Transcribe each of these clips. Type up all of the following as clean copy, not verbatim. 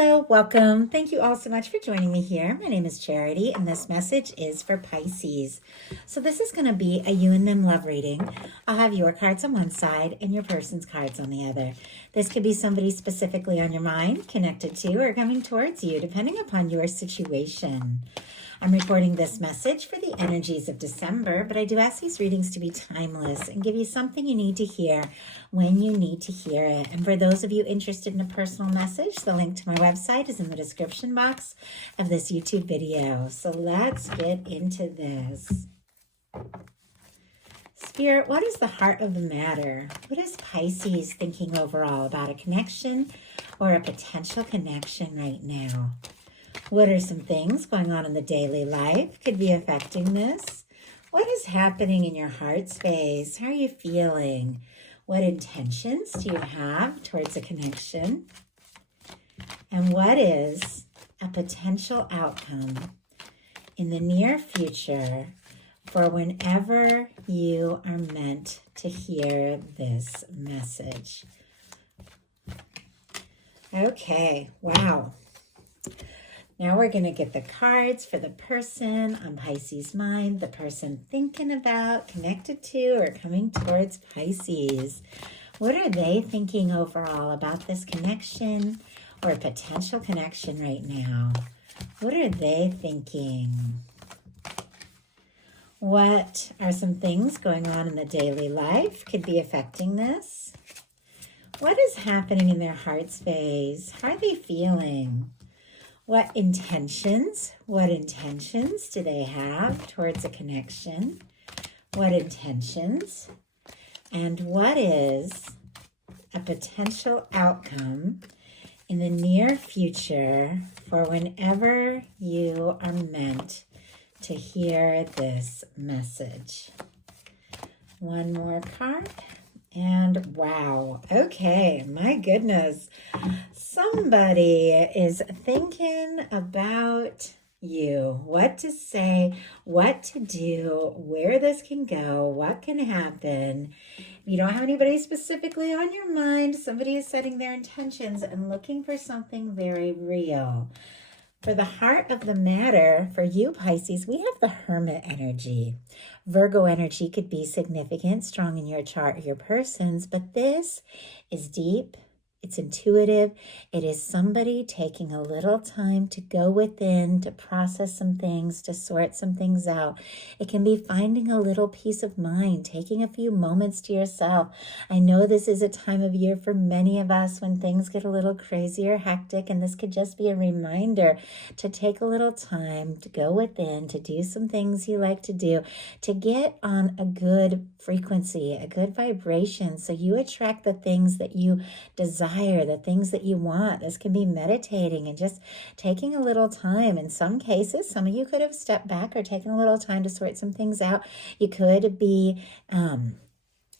Hello, welcome. Thank you all so much for joining me here. My name is Charity, and this message is for Pisces. So this is going to be a you and them love reading. I'll have your cards on one side and your person's cards on the other. This could be somebody specifically on your mind, connected to, or coming towards you, depending upon your situation. I'm recording this message for the energies of December, but I do ask these readings to be timeless and give you something you need to hear when you need to hear it. And for those of you interested in a personal message, the link to my website is in the description box of this YouTube video. So let's get into this. Spirit, what is the heart of the matter? What is Pisces thinking overall about a connection or a potential connection right now? What are some things going on in the daily life could be affecting this? What is happening in your heart space? How are you feeling? What intentions do you have towards a connection? And what is a potential outcome in the near future for whenever you are meant to hear this message? Okay, wow. Now we're going to get the cards for the person on Pisces' mind, the person thinking about, connected to, or coming towards Pisces. What are they thinking overall about this connection or potential connection right now? What are they thinking? What are some things going on in the daily life could be affecting this? What is happening in their heart space? How are they feeling? What intentions do they have towards a connection? What intentions? And what is a potential outcome in the near future for whenever you are meant to hear this message? One more card. And wow, okay, my goodness. Somebody is thinking about you, what to say, what to do, where this can go, what can happen. If you don't have anybody specifically on your mind, somebody is setting their intentions and looking for something very real. For the heart of the matter, for you, Pisces, we have the Hermit energy. Virgo energy could be significant, strong in your chart or your person's, but this is deep. It's intuitive. It is somebody taking a little time to go within, to process some things, to sort some things out. It can be finding a little peace of mind, taking a few moments to yourself. I know this is a time of year for many of us when things get a little crazy or hectic, and this could just be a reminder to take a little time to go within, to do some things you like to do, to get on a good frequency, a good vibration, so you attract the things that you desire, the things that you want. This can be meditating and just taking a little time. In some cases, some of you could have stepped back or taken a little time to sort some things out. You could be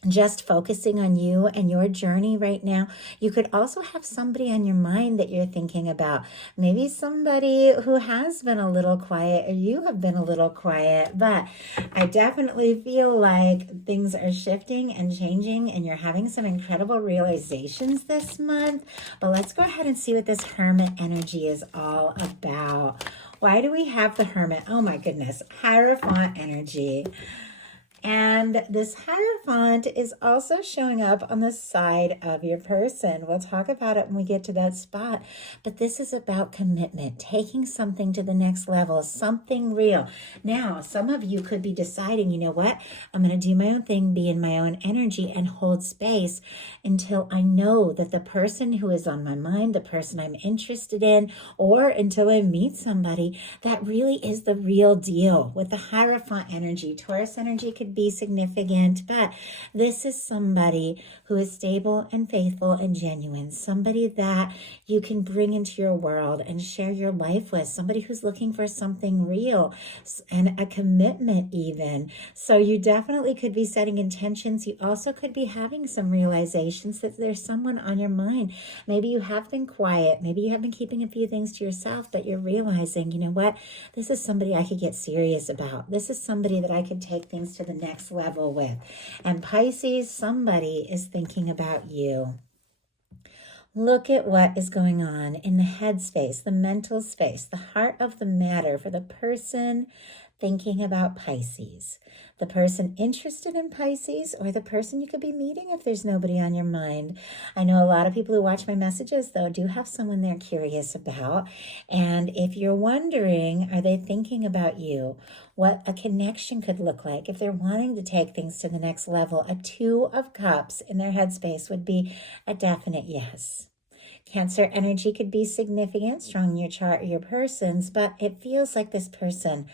just focusing on you and your journey right now. You could also have somebody on your mind that you're thinking about. Maybe somebody who has been a little quiet, or you have been a little quiet, but I definitely feel like things are shifting and changing, and you're having some incredible realizations this month. But let's go ahead and see what this Hermit energy is all about. Why do we have the Hermit? Oh my goodness, Hierophant energy. And this Hierophant is also showing up on the side of your person. We'll talk about it when we get to that spot. But this is about commitment, taking something to the next level, something real. Now, some of you could be deciding, you know what? I'm going to do my own thing, be in my own energy, and hold space until I know that the person who is on my mind, the person I'm interested in, or until I meet somebody that really is the real deal. With the Hierophant energy, Taurus energy could be significant, but this is somebody who is stable and faithful and genuine, somebody that you can bring into your world and share your life with, somebody who's looking for something real and a commitment even. So you definitely could be setting intentions. You also could be having some realizations that there's someone on your mind. Maybe you have been quiet, maybe you have been keeping a few things to yourself, but you're realizing, you know what, this is somebody I could get serious about. This is somebody that I could take things to the next level with. And Pisces, somebody is thinking about you. Look at what is going on in the head space, the mental space, the heart of the matter for the person thinking about Pisces, the person interested in Pisces, or the person you could be meeting if there's nobody on your mind. I know a lot of people who watch my messages, though, do have someone they're curious about. And if you're wondering, are they thinking about you? What a connection could look like if they're wanting to take things to the next level. A Two of Cups in their headspace would be a definite yes. Cancer energy could be significant, strong in your chart or your person's, but it feels like this person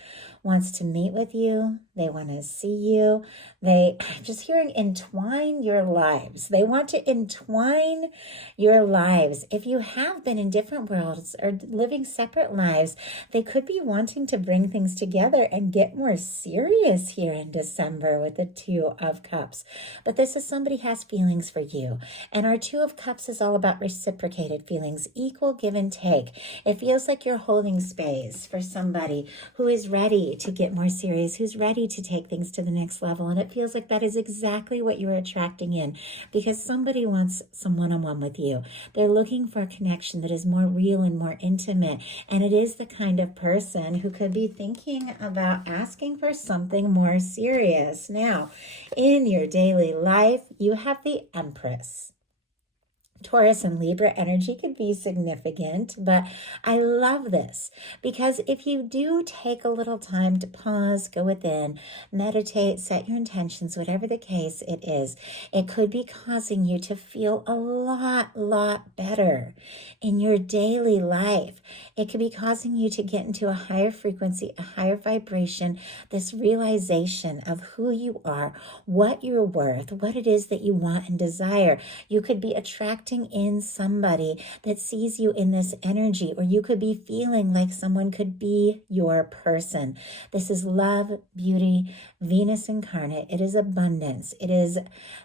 wants to meet with you. They want to see you. I'm just hearing entwine your lives. They want to entwine your lives. If you have been in different worlds or living separate lives, they could be wanting to bring things together and get more serious here in December with the Two of Cups. But this is somebody has feelings for you. And our Two of Cups is all about reciprocated feelings, equal give and take. It feels like you're holding space for somebody who is ready to get more serious, who's ready to take things to the next level. And it feels like that is exactly what you're attracting in, because somebody wants some one-on-one with you. They're looking for a connection that is more real and more intimate. And it is the kind of person who could be thinking about asking for something more serious. Now, in your daily life, you have the Empress. Taurus and Libra energy could be significant, but I love this because if you do take a little time to pause, go within, meditate, set your intentions, whatever the case it is, it could be causing you to feel a lot better in your daily life. It could be causing you to get into a higher frequency, a higher vibration, this realization of who you are, what you're worth, what it is that you want and desire. You could be attracting in somebody that sees you in this energy, or you could be feeling like someone could be your person. This is love, beauty, Venus incarnate. It is abundance. It is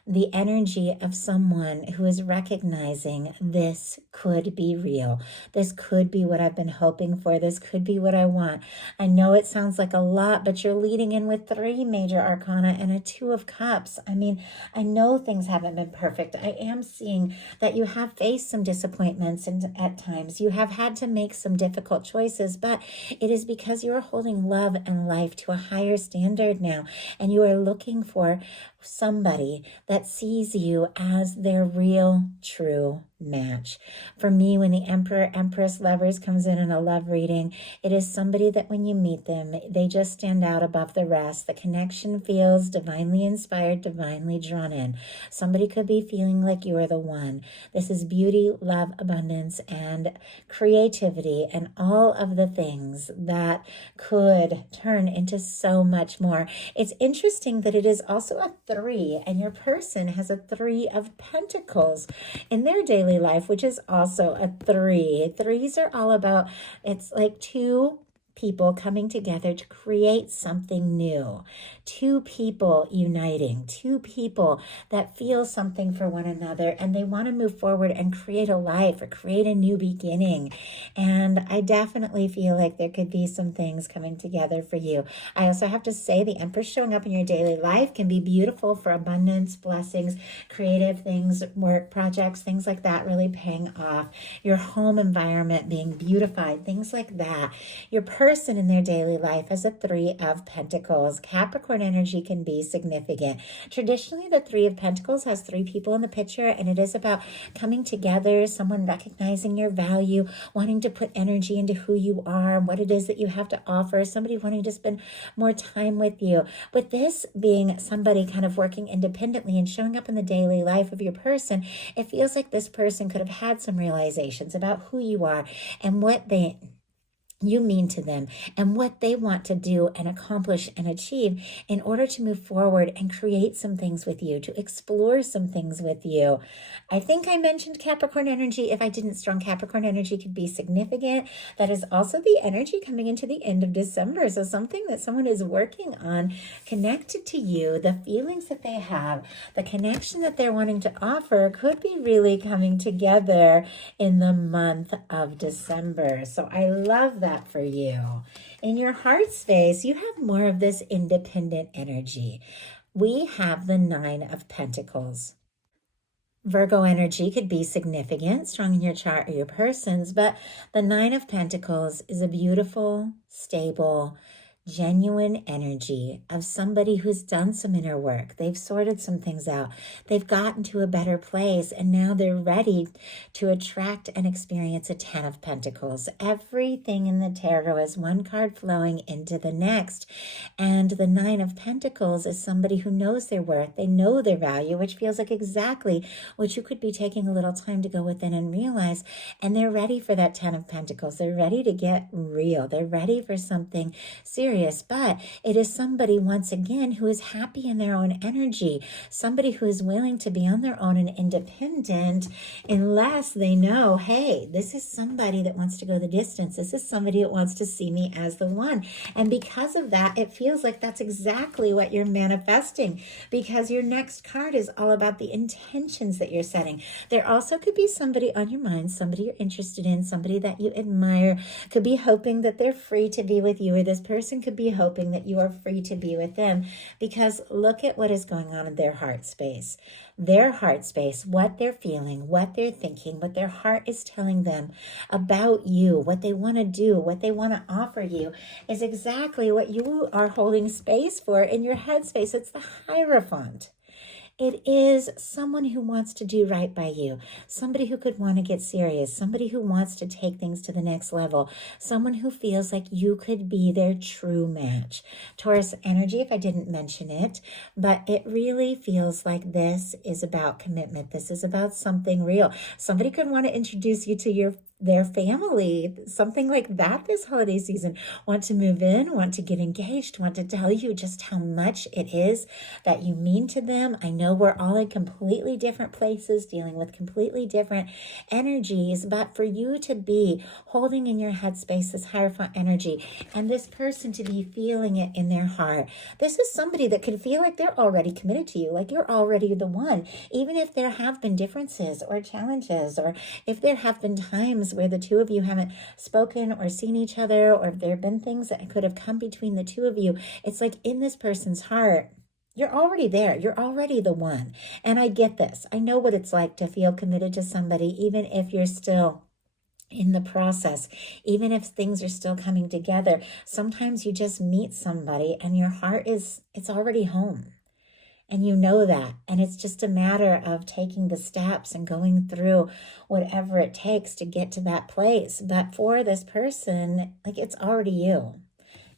the energy of someone who is recognizing this could be real. This could be what I've been hoping for. This could be what I want. I know it sounds like a lot, but you're leading in with 3 major arcana and a Two of Cups. I mean, I know things haven't been perfect. I am seeing that you have faced some disappointments, and at times you have had to make some difficult choices, but it is because you are holding love and life to a higher standard now, and you are looking for somebody that sees you as their real, true match. For me, when the Emperor, Empress, Lovers comes in a love reading, it is somebody that when you meet them, they just stand out above the rest. The connection feels divinely inspired, divinely drawn in. Somebody could be feeling like you are the one. This is beauty, love, abundance, and creativity, and all of the things that could turn into so much more. It's interesting that it is also a 3, and your person has a 3 of Pentacles in their daily life, which is also a 3. Threes are all about, it's like 2 people coming together to create something new, 2 people uniting, 2 people that feel something for one another, and they want to move forward and create a life or create a new beginning. And I definitely feel like there could be some things coming together for you. I also have to say the Empress showing up in your daily life can be beautiful for abundance, blessings, creative things, work projects, things like that really paying off, your home environment being beautified, things like that. Your person in their daily life has a 3 of Pentacles. Capricorn energy can be significant. Traditionally, the 3 of Pentacles has 3 people in the picture, and it is about coming together, someone recognizing your value, wanting to put energy into who you are, what it is that you have to offer, somebody wanting to spend more time with you. With this being somebody kind of working independently and showing up in the daily life of your person, it feels like this person could have had some realizations about who you are and what you mean to them and what they want to do and accomplish and achieve in order to move forward and create some things with you, to explore some things with you. I think I mentioned Capricorn energy. If I didn't, strong Capricorn energy could be significant. That is also the energy coming into the end of December. So something that someone is working on connected to you, the feelings that they have, the connection that they're wanting to offer could be really coming together in the month of December. So I love that for you. In your heart space, you have more of this independent energy. We have the 9 of Pentacles. Virgo energy could be significant, strong in your chart or your person's, but the Nine of Pentacles is a beautiful, stable, genuine energy of somebody who's done some inner work. They've sorted some things out. They've gotten to a better place, and now they're ready to attract and experience a Ten of Pentacles. Everything in the tarot is one card flowing into the next. And the Nine of Pentacles is somebody who knows their worth. They know their value, which feels like exactly what you could be taking a little time to go within and realize. And they're ready for that Ten of Pentacles. They're ready to get real. They're ready for something serious. But it is somebody, once again, who is happy in their own energy, somebody who is willing to be on their own and independent, unless they know, hey, this is somebody that wants to go the distance. This is somebody that wants to see me as the one. And because of that, it feels like that's exactly what you're manifesting, because your next card is all about the intentions that you're setting. There also could be somebody on your mind, somebody you're interested in, somebody that you admire, could be hoping that they're free to be with you, or this person could be hoping that you are free to be with them, because look at what is going on in their heart space. Their heart space, what they're feeling, what they're thinking, what their heart is telling them about you, what they want to do, what they want to offer you, is exactly what you are holding space for in your head space. It's the Hierophant. It is someone who wants to do right by you, somebody who could want to get serious, somebody who wants to take things to the next level, someone who feels like you could be their true match. Taurus energy, if I didn't mention it, but it really feels like this is about commitment. This is about something real. Somebody could want to introduce you to their family, something like that this holiday season. Want to move in, want to get engaged, want to tell you just how much it is that you mean to them. I know we're all in completely different places, dealing with completely different energies, but for you to be holding in your headspace this Hierophant energy, and this person to be feeling it in their heart, this is somebody that could feel like they're already committed to you, like you're already the one, even if there have been differences or challenges, or if there have been times where the two of you haven't spoken or seen each other, or if there have been things that could have come between the two of you. It's like in this person's heart, you're already there. You're already the one. And I get this. I know what it's like to feel committed to somebody, even if you're still in the process, even if things are still coming together. Sometimes you just meet somebody and your heart it's already home. And you know that. And it's just a matter of taking the steps and going through whatever it takes to get to that place. But for this person, like, it's already you.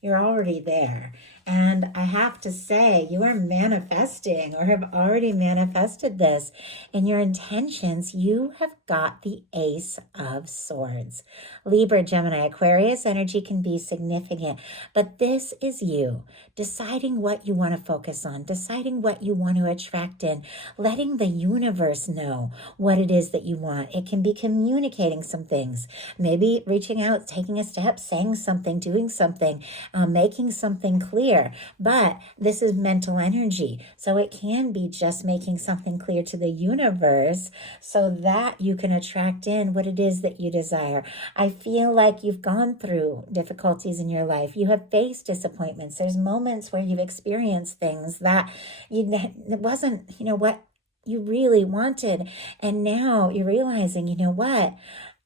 You're already there. And I have to say, you are manifesting, or have already manifested this in your intentions. You have got the Ace of Swords. Libra, Gemini, Aquarius energy can be significant, but this is you deciding what you want to focus on, deciding what you want to attract in, letting the universe know what it is that you want. It can be communicating some things, maybe reaching out, taking a step, saying something, doing something, making something clear. But this is mental energy. So it can be just making something clear to the universe so that you can attract in what it is that you desire. I feel like you've gone through difficulties in your life. You have faced disappointments. There's moments where you've experienced things that it wasn't, what you really wanted. And now you're realizing, you know what?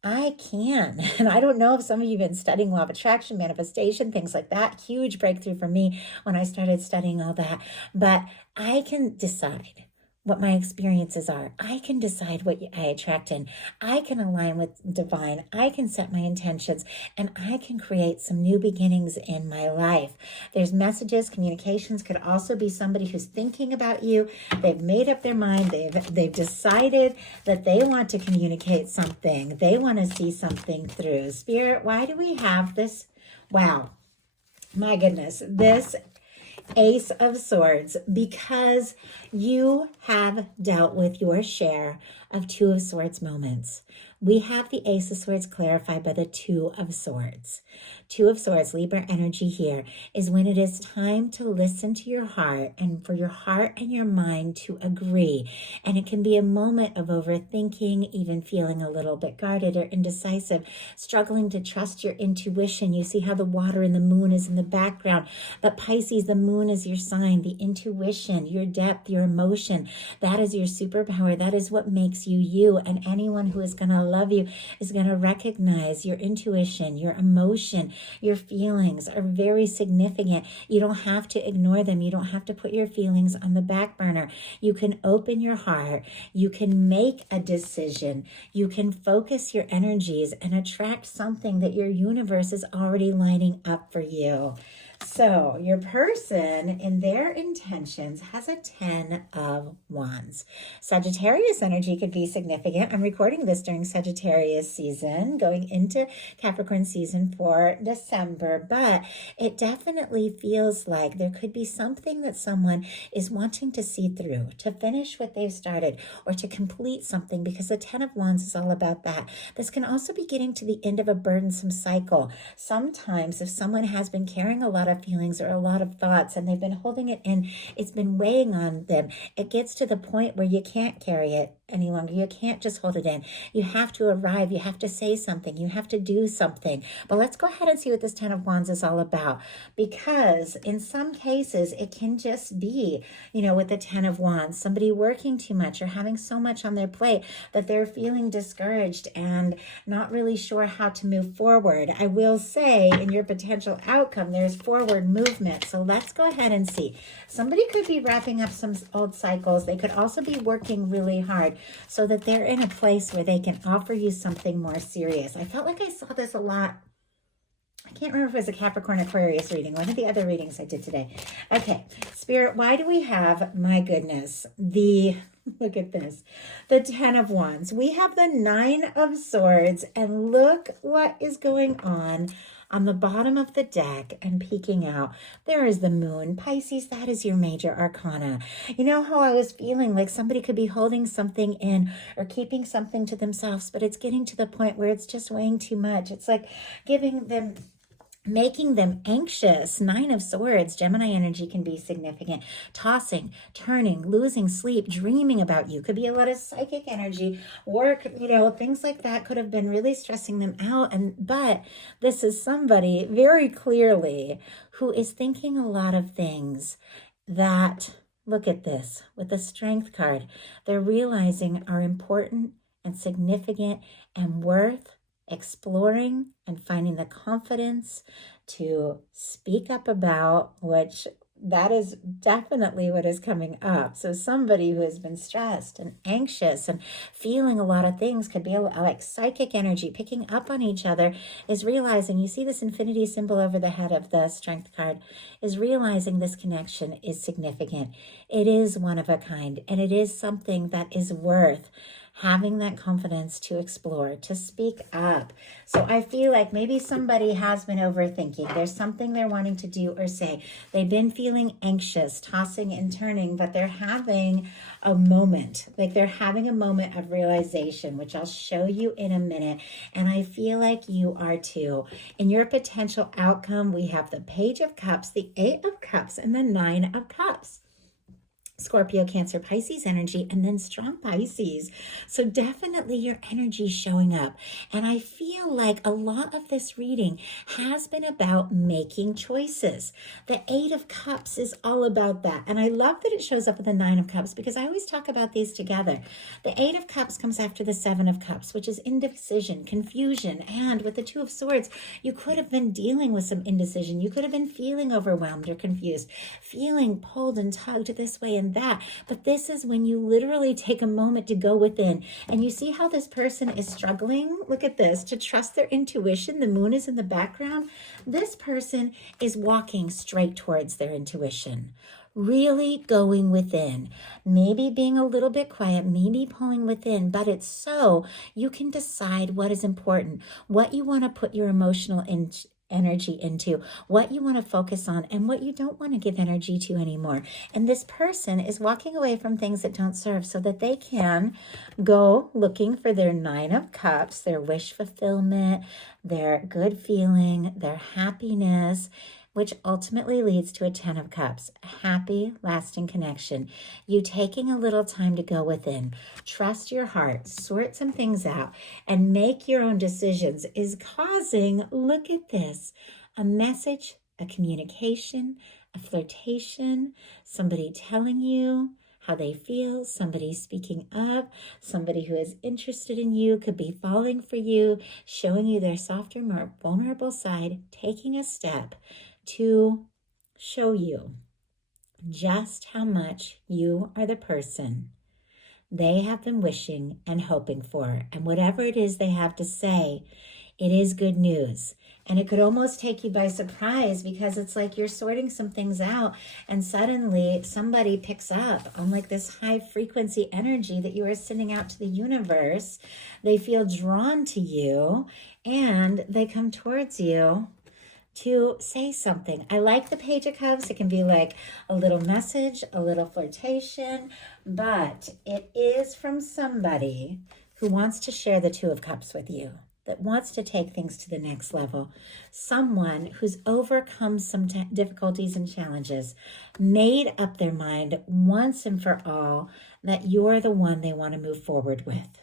I can. And I don't know if some of you have been studying law of attraction, manifestation, things like that. Huge breakthrough for me when I started studying all that. But I can decide what my experiences are. I can decide what I attract in. I can align with divine. I can set my intentions, and I can create some new beginnings in my life. There's messages, communications. Could also be somebody who's thinking about you. They've made up their mind. They've decided that they want to communicate something. They want to see something through. Spirit, why do we have this? Wow. My goodness. This Ace of Swords, because you have dealt with your share of Two of Swords moments We have the Ace of Swords clarified by the Two of Swords. Two of Swords, Libra energy here, is when it is time to listen to your heart and for your heart and your mind to agree. And it can be a moment of overthinking, even feeling a little bit guarded or indecisive, struggling to trust your intuition. You see how the water and the moon is in the background. But Pisces, the moon is your sign, the intuition, your depth, your emotion. That is your superpower. That is what makes you you. And anyone who is going to love you is going to recognize your intuition, your emotion, your feelings are very significant. You don't have to ignore them. You don't have to put your feelings on the back burner. You can open your heart. You can make a decision. You can focus your energies and attract something that your universe is already lining up for you. So your person in their intentions has a 10 of Wands. Sagittarius energy could be significant. I'm recording this during Sagittarius season, going into Capricorn season for December, but it definitely feels like there could be something that someone is wanting to see through, to finish what they've started, or to complete something, because the 10 of Wands is all about that. This can also be getting to the end of a burdensome cycle. Sometimes if someone has been carrying a lot of feelings or a lot of thoughts and they've been holding it in, it's been weighing on them. It gets to the point where you can't carry it any longer. You can't just hold it in. You have to arrive. You have to say something. You have to do something. But let's go ahead and see what this 10 of Wands is all about, because in some cases it can just be, with the 10 of Wands, somebody working too much or having so much on their plate that they're feeling discouraged and not really sure how to move forward. I will say in your potential outcome, there's forward movement. So let's go ahead and see. Somebody could be wrapping up some old cycles. They could also be working really hard so that they're in a place where they can offer you something more serious. I felt like I saw this a lot. I can't remember if it was a Capricorn Aquarius reading, one of the other readings I did today. Okay, Spirit, why do we have, my goodness, look at this, the 10 of Wands. We have the 9 of Swords, and look what is going on the bottom of the deck and peeking out. There is the moon. Pisces, that is your major arcana. You know how I was feeling like somebody could be holding something in or keeping something to themselves, but it's getting to the point where it's just weighing too much. It's like making them anxious. 9 of Swords, Gemini energy can be significant. Tossing, turning, losing sleep, dreaming about you. Could be a lot of psychic energy, work, things like that could have been really stressing them out. But this is somebody very clearly who is thinking a lot of things that, look at this, with the Strength card, they're realizing are important and significant and worth exploring and finding the confidence to speak up about, which that is definitely what is coming up. So somebody who has been stressed and anxious and feeling a lot of things, could be like psychic energy picking up on each other, is realizing, you see this infinity symbol over the head of the Strength card, is realizing this connection is significant. It is one of a kind, and it is something that is worth having that confidence to explore, to speak up. So I feel like maybe somebody has been overthinking. There's something they're wanting to do or say. They've been feeling anxious, tossing and turning, but they're having a moment. Like they're having a moment of realization, which I'll show you in a minute. And I feel like you are too. In your potential outcome, we have the Page of Cups, the 8 of Cups, and the 9 of Cups. Scorpio, Cancer, Pisces energy, and then strong Pisces. So definitely your energy showing up. And I feel like a lot of this reading has been about making choices. The 8 of Cups is all about that. And I love that it shows up with the 9 of Cups, because I always talk about these together. The 8 of Cups comes after the 7 of Cups, which is indecision, confusion. And with the 2 of Swords, you could have been dealing with some indecision. You could have been feeling overwhelmed or confused, feeling pulled and tugged this way and that. But this is when you literally take a moment to go within, and you see how this person is struggling. Look at this, to trust their intuition. The moon is in the background. This person is walking straight towards their intuition, really going within, maybe being a little bit quiet, maybe pulling within, but it's so you can decide what is important, what you want to put your emotional energy into, what you want to focus on, and what you don't want to give energy to anymore. And this person is walking away from things that don't serve so that they can go looking for their 9 of Cups, their wish fulfillment, their good feeling, their happiness, which ultimately leads to a 10 of Cups, a happy, lasting connection. You taking a little time to go within, trust your heart, sort some things out, and make your own decisions is causing, look at this, a message, a communication, a flirtation, somebody telling you how they feel, somebody speaking up, somebody who is interested in you, could be falling for you, showing you their softer, more vulnerable side, taking a step to show you just how much you are the person they have been wishing and hoping for. And whatever it is they have to say, it is good news. And it could almost take you by surprise, because it's like you're sorting some things out and suddenly somebody picks up on like this high frequency energy that you are sending out to the universe. They feel drawn to you and they come towards you to say something. I like the Page of Cups. It can be like a little message, a little flirtation, but it is from somebody who wants to share the 2 of Cups with you, that wants to take things to the next level. Someone who's overcome some difficulties and challenges, made up their mind once and for all that you're the one they want to move forward with.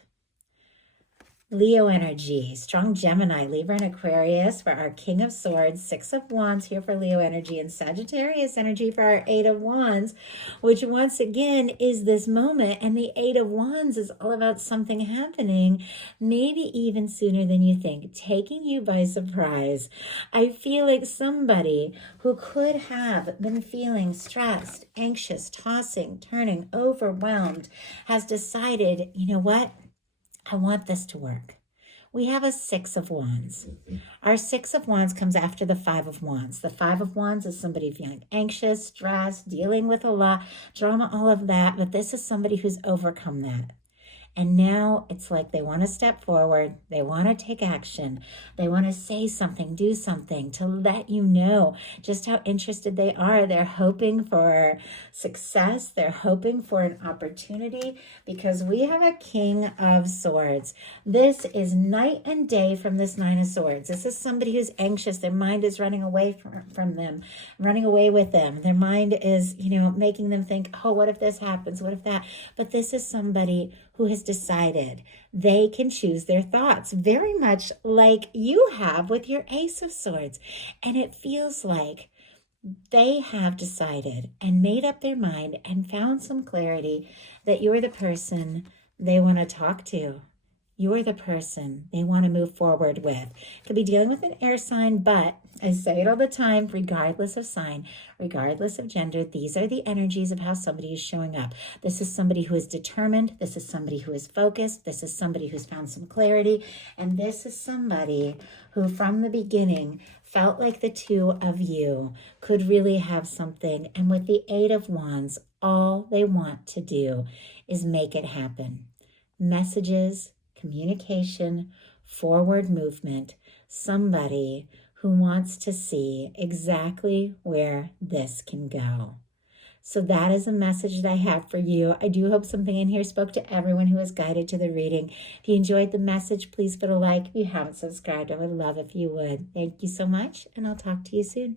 Leo energy, strong Gemini, Libra, and Aquarius for our King of Swords, 6 of Wands here for Leo energy, and Sagittarius energy for our 8 of Wands, which once again is this moment. And the 8 of Wands is all about something happening, maybe even sooner than you think, taking you by surprise. I feel like somebody who could have been feeling stressed, anxious, tossing, turning, overwhelmed, has decided, you know what? I want this to work. We have a 6 of Wands. Our 6 of Wands comes after the 5 of Wands. The 5 of Wands is somebody feeling anxious, stressed, dealing with a lot, drama, all of that. But this is somebody who's overcome that. And now it's like they want to step forward. They want to take action. They want to say something, do something to let you know just how interested they are. They're hoping for success. They're hoping for an opportunity, because we have a King of Swords. This is night and day from this 9 of Swords. This is somebody who's anxious. Their mind is running away from them, running away with them. Their mind is, making them think, oh, what if this happens? What if that? But this is somebody who has decided they can choose their thoughts, very much like you have with your Ace of Swords. And it feels like they have decided and made up their mind and found some clarity that you're the person they want to talk to. You're the person they want to move forward with. Could be dealing with an air sign, but I say it all the time, regardless of sign, regardless of gender, these are the energies of how somebody is showing up. This is somebody who is determined. This is somebody who is focused. This is somebody who's found some clarity. And this is somebody who from the beginning felt like the 2 of you could really have something. And with the 8 of Wands, all they want to do is make it happen. Messages, communication, forward movement, somebody who wants to see exactly where this can go. So that is a message that I have for you. I do hope something in here spoke to everyone who was guided to the reading. If you enjoyed the message, please put a like. If you haven't subscribed, I would love if you would. Thank you so much, and I'll talk to you soon.